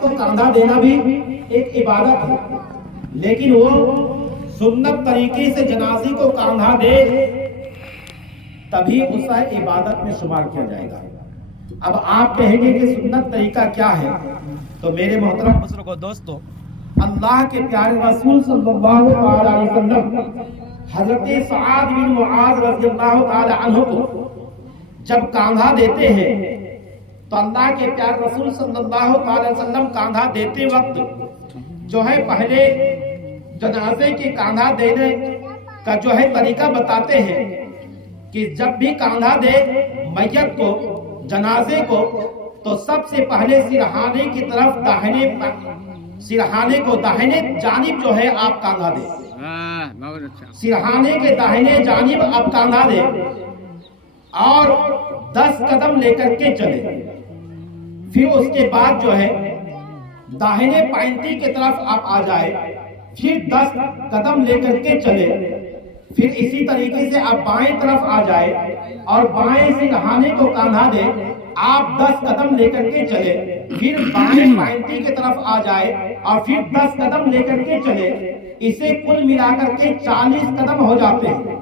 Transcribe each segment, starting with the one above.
کو کاندھا دینا بھی ایک عبادت ہے، لیکن وہ سنت طریقے سے جنازے کو کاندھا دے تبھی اسے عبادت میں شمار کیا جائے گا۔ اب آپ کہیں گے کہ سنت طریقہ کیا ہے، تو میرے محترم بزرگوں دوستو، اللہ کے پیارے رسول صلی اللہ علیہ وسلم حضرت سعد بن معاذ رضی اللہ تعالی عنہ کو جب کاندھا دیتے ہیں تو اللہ کے پیارے رسول صلی اللہ علیہ وسلم کاندھا دیتے وقت جو ہے پہلے جنازے کے کاندھا دینے کا جو ہے طریقہ بتاتے ہیں کہ جب بھی کاندھا دے میت کو، جنازے کو، تو سب سے پہلے سرہانے کی طرف سرہانے کو داہنے جانب جو ہے آپ کاندھا دیں، سرہانے کے داہنے جانب آپ کاندھا دیں اور 10 قدم لے کر کے چلے۔ پھر اس کے بعد جو ہے داہنے پائنتی کی طرف آپ آ جائے، پھر 10 قدم لے کر کے چلے، پھر اسی طریقے سے آپ بائیں طرف آ جائے اور بائیں سے سرہانے کو کاندھا دے، آپ 10 قدم لے کر کے چلے، پھر بائیں پائنتی کی طرف آ جائے اور پھر 10 قدم لے کر کے چلے۔ اسے کل ملا کر کے 40 قدم ہو جاتے ہیں۔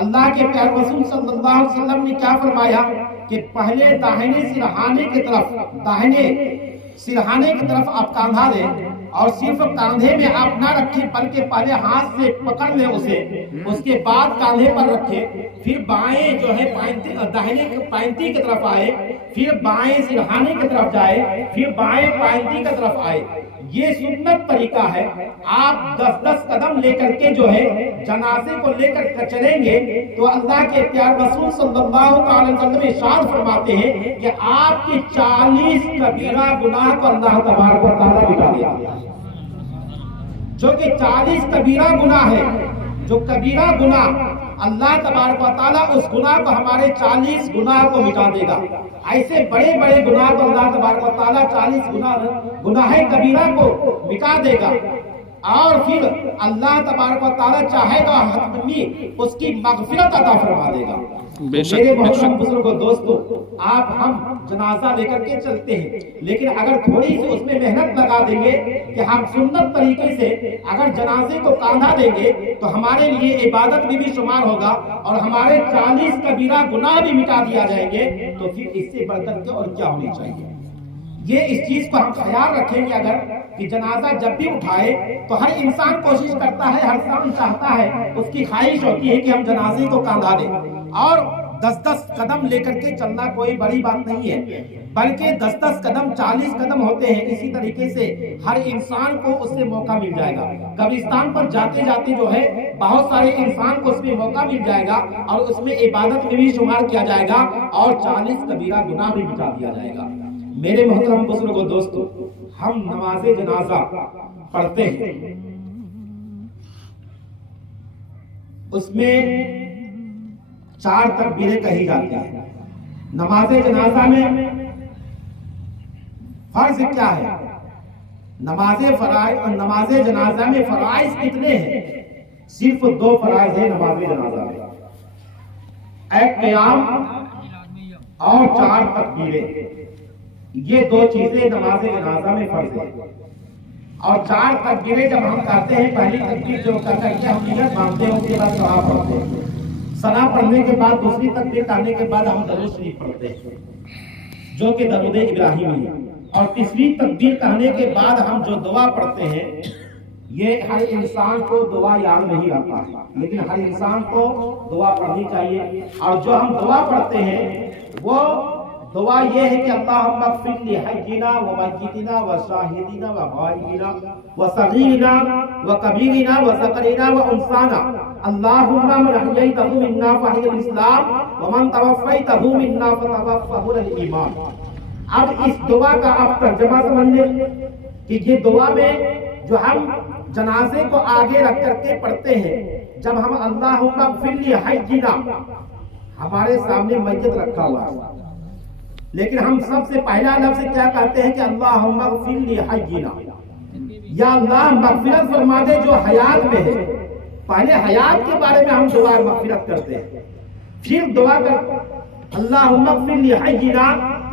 اللہ کے پیارے رسول صلی اللہ علیہ وسلم نے کیا فرمایا کہ پہلے داہنے سرہانے کی طرف آپ کاندھا دیں اور صرف کاندھے میں آپ نہ رکھیں بلکہ پہلے ہاتھ سے پکڑ لیں اسے، اس کے بعد کاندھے پر رکھیں، پھر بائیں جو ہے داہنے پائنتی کی طرف آئے، پھر بائیں سرہانے کی طرف جائے، پھر بائیں پائنتی کی طرف آئے۔ یہ سنت طریقہ ہے۔ آپ 10 قدم لے کر کے جو ہے جنازے کو لے کر چلیں گے تو اللہ کے پیارے رسول صلی اللہ علیہ وسلم ارشاد فرماتے ہیں کہ آپ کی 40 کبیرہ گناہ کو اللہ تبارک و تعالیٰ مٹا دے گا۔ جو کہ 40 کبیرہ گناہ ہے، جو کبیرہ گناہ اللہ تبارک و تعالیٰ اس گناہ کو ہمارے 40 گناہ کو مٹا دے گا۔ ایسے بڑے بڑے گناہ کو اللہ تبارک و تعالیٰ 40 گناہ کبیرہ کو مٹا دے گا، اور پھر اللہ تبارک و تعالیٰ چاہے گا حتمی اس کی مغفرت عطا فرما دے گا۔ میرے محترم بزرگوں دوستو، آپ ہم جنازہ لے کر کے چلتے ہیں، لیکن اگر تھوڑی سی اس میں محنت لگا دیں گے کہ ہم سنت طریقے سے اگر جنازے کو کاندھا دیں گے تو ہمارے لیے عبادت میں بھی شمار ہوگا اور ہمارے 40 کبیرہ گناہ بھی مٹا دیا جائیں گے، تو پھر اس سے بڑھ کر کے اور کیا ہونی چاہیے۔ یہ اس چیز کو ہم خیال رکھیں گے اگر کہ جنازہ جب بھی اٹھائے تو ہر انسان کوشش کرتا ہے، ہر انسان چاہتا ہے، اس کی خواہش ہوتی ہے کہ ہم جنازے کو کاندھا دیں، اور 10 قدم لے کر کے چلنا کوئی بڑی بات نہیں ہے، بلکہ 10 قدم 40 قدم ہوتے ہیں۔ اسی طریقے سے ہر انسان کو اس سے موقع مل جائے گا۔ قبرستان پر جاتے جاتے جو ہے بہت سارے انسان کو اس میں موقع مل جائے گا اور اس میں عبادت میں بھی شمار کیا جائے گا اور 40 کبیرہ گناہ بھی مٹا دیا جائے گا۔ میرے محترم بزرگوں دوستو، ہم نماز جنازہ پڑھتے ہیں، اس میں 4 تکبیریں کہی جاتی ہیں۔ نماز جنازہ میں فرض کیا ہے؟ نماز جنازہ میں فرائض کتنے ہیں؟ صرف 2 فرائض ہیں نماز جنازہ میں، ایک قیام اور 4 تکبیریں۔ یہ 2 چیزیں نماز جنازہ میں فرض ہیں، اور 4 تکبیریں جب ہم کہتے ہیں، پہلی تکبیر جو کر کے ہم نیت باندھتے ہیں، اس کے بعد ثنا پڑھتے ہیں، ثنا پڑھنے کے بعد دوسری تکبیر کرنے کے بعد ہم درود شریف پڑھتے ہیں جو کہ درود ابراہیمی ہے، اور تیسری تکبیر کہنے کے بعد ہم جو دعا پڑھتے ہیں، یہ ہر انسان کو دعا یاد نہیں رہتا ہے، لیکن ہر انسان کو دعا پڑھنی چاہیے۔ اور جو ہم دعا پڑھتے ہیں وہ دعا یہ ہے کہ اللہم اغفر لحینا ومیتنا وشاہدنا وغائبنا وصغیرنا وکبیرنا وذکرنا وانثانا اللہم من احییتہ منا فاحی الاسلام ومن توفیتہ منا فتوفہ الایمان۔ اب اس دعا کا آپ ترجمہ سمجھ لیں کہ یہ دعا میں جو ہم جنازے کو آگے رکھ کر کے پڑھتے ہیں، جب ہم اللہم اغفر لحینا، ہمارے سامنے میت رکھا ہوا ہے، لیکن ہم سب سے پہلا لفظ کیا کہتے ہیں کہ اللہم اغفر لحینا، یا اللہ مغفرت فرما دے جو حیات میں ہے۔ پہلے حیات کے بارے میں ہم دعا مغفرت کرتے ہیں، پھر دعا کر اللہم اغفر لحینا